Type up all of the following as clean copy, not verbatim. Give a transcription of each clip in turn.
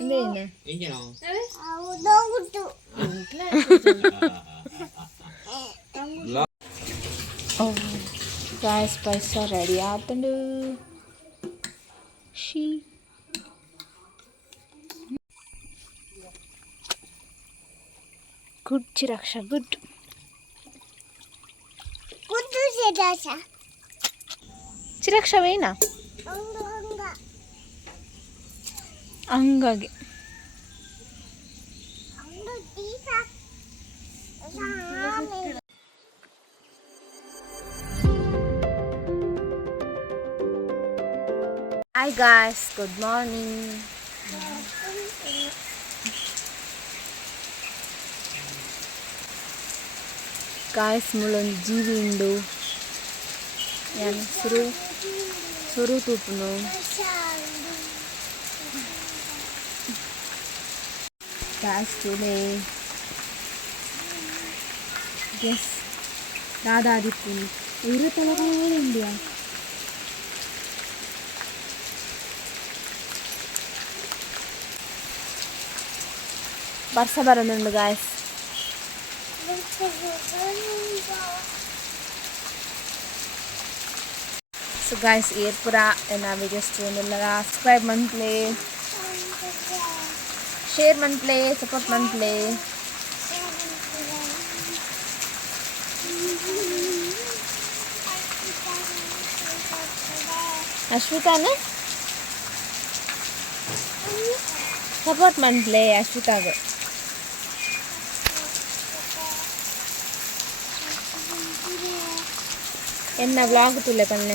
എന്തെയ്യുന്നെ? ഓ guys പൈസ ready ആത്തുണ്ട്. Good चिराक्षा good चिराक्षा vena ಹಂಗಾಗಿ Hi guys, good morning. Guys, mulai jiwi Indo yang suruh tupno. Guys, today yes, dada adipun. Iru tolong India. Barsa baranundu guys. So guys, here pura ena videos channel subscribe man play, share man play, support man play. Ashwita ne support man play Ashwita go. என்ன vlog तुले பண்ணு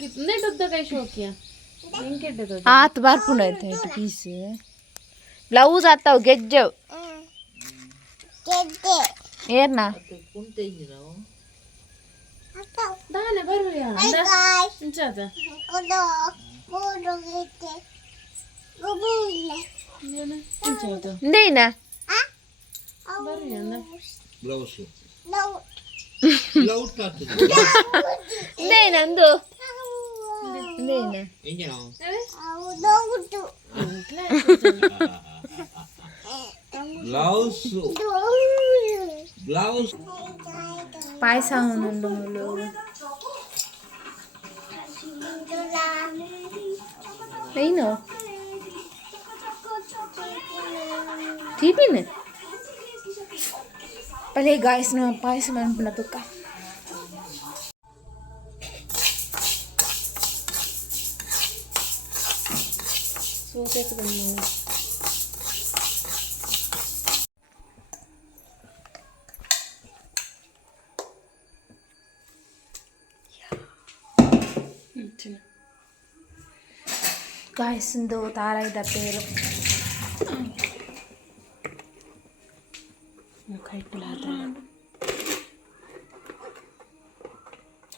कितने डब्बे का शौक किया हाथ बार पुणे थे पीस ब्लाउज आता हो गेज्जो ಏರ್ನಾ दाने बरुया इंचाता इंचाता ಇಂದೇನಾ बरुया ना ब्लाउज ब्लाउज काट ಇಂದೇನಾ ಅಂದು ಇಂದೇನಾ इंजन ब्लाउज ब्लाउज ಪಾಯಸ ಉಂಡು ಏನು ಟಿಫಿನ್ ಪಲೆ ಗಾಯ್ಸ್ ನ ಪಾಯಸ ಮಾಡ್ಬಿಡ ತುಕ್ಕ ಸೋತೆಕ್ಕೆ ಬಂದು ಗಾಯ್ಸ್ ಇಂದು ತಾರ ಇದ್ದ ಪೇರು ಕೈಪುಲಾದ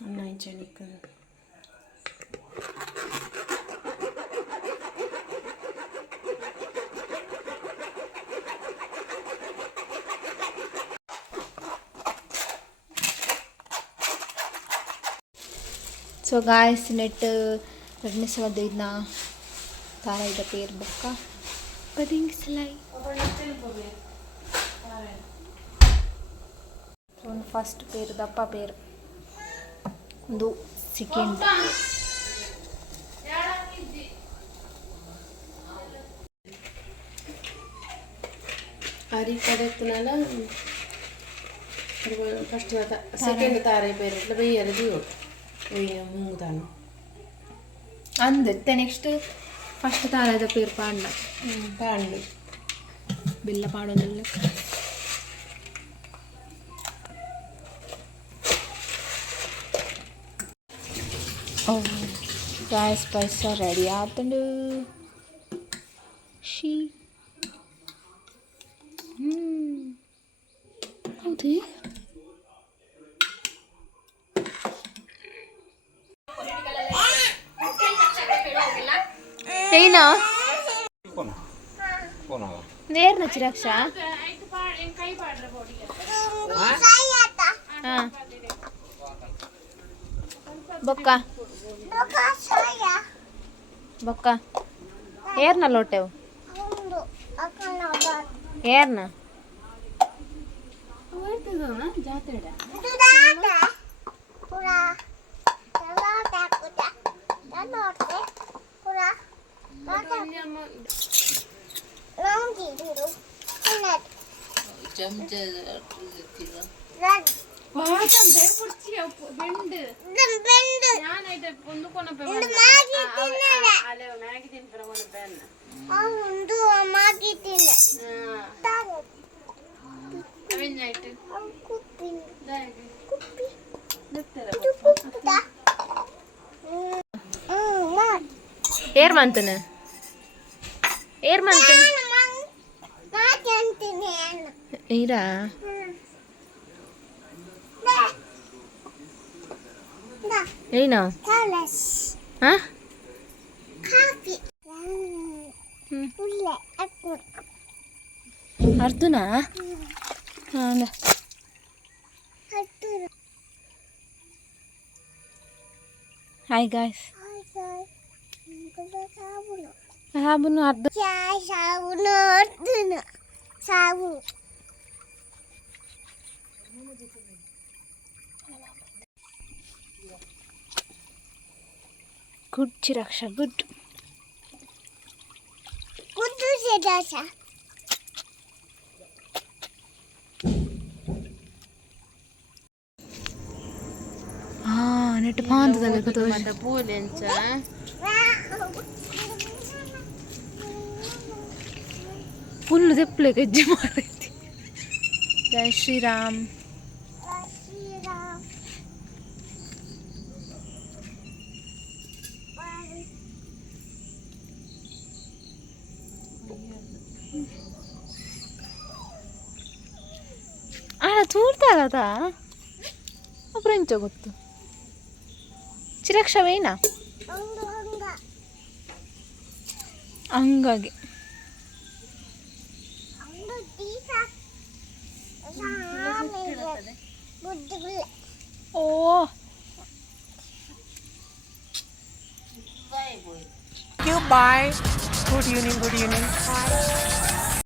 ಅನ್ನ ಇಂಚನಿಕ ಸೊ ಗಾಯ್ಸ್ ನೆಟ್ ಎರಡನೇ ಸಲ ಇದನ್ನ ತಾರ ಇದ್ದ ಪೇರು ಬೊಕ್ಕ ಪದಿಂಗ್ ಸಲಾಯಿ ಒಂದು ಫಸ್ಟ್ ಪೇರು ದಪ್ಪ ಪೇರು ಒಂದು ಸೆಕೆಂಡ್ ಅರಿ ಕಡೆತ್ತನಲ್ಲ ಫಸ್ಟ್ ಸೆಕೆಂಡ್ ತಾರೆ ಪೇರು ಇಟ್ಲ ಬೆಯ್ಯರೆ ದಿಯೋ ಮೂಗುದಾನು ಅಂದಿತ್ತೆ ನೆಕ್ಸ್ಟ್ ಫಸ್ಟ್ ತಾರದ ಪೇರು ಪಾಂಡ ಪಾಂಡು ಬೆಲ್ಲ ಪಾಡೋದಿಲ್ಲ ಓ ಗಾಯ್ಸ್ ಪೈಸ ರೆಡಿ ಆತಂಡು ಶೀ ಹೌದು ಏನು ನೇರ್ನ ಚಿರಾಕ್ಷ ಹಾಂ ಬೊಕ್ಕ ಬೊಕ್ಕ ಏರ್ನ ಲೋಟೆವು ಏರ್ನ ಏರ್ ಮಂತನ ಏರ್ ಮಂತನ ಈರಾ ಏನು ಹಾಂ ಅರ್ಧನಾ ಹಾಂ ಹಾಯ್ ಗಾಯ್ಸ್ ಸಾಬೂನು ಅರ್ಧ ಗುಡ್ ಚಿರಾಕ್ಷ ಗುಡ್ ನೆಟ್ಟು ಪಾಂತದಲ್ಲ ಪೂಲೆ ಅಂಚ ಫುಲ್ ದೆಪ್ಪಲೆ ಗಜ್ಜಿ ಮಾಡೈತಿ ಜೈ ಶ್ರೀರಾಮ್ ತೂರ್ತಾರದ ಅப்புறம் ಎಂಚ ಗೊತ್ತು ಚಿರಕ್ಷವೇನಾ ಹಂಗಾಗಿ ಓ Bye. Good evening.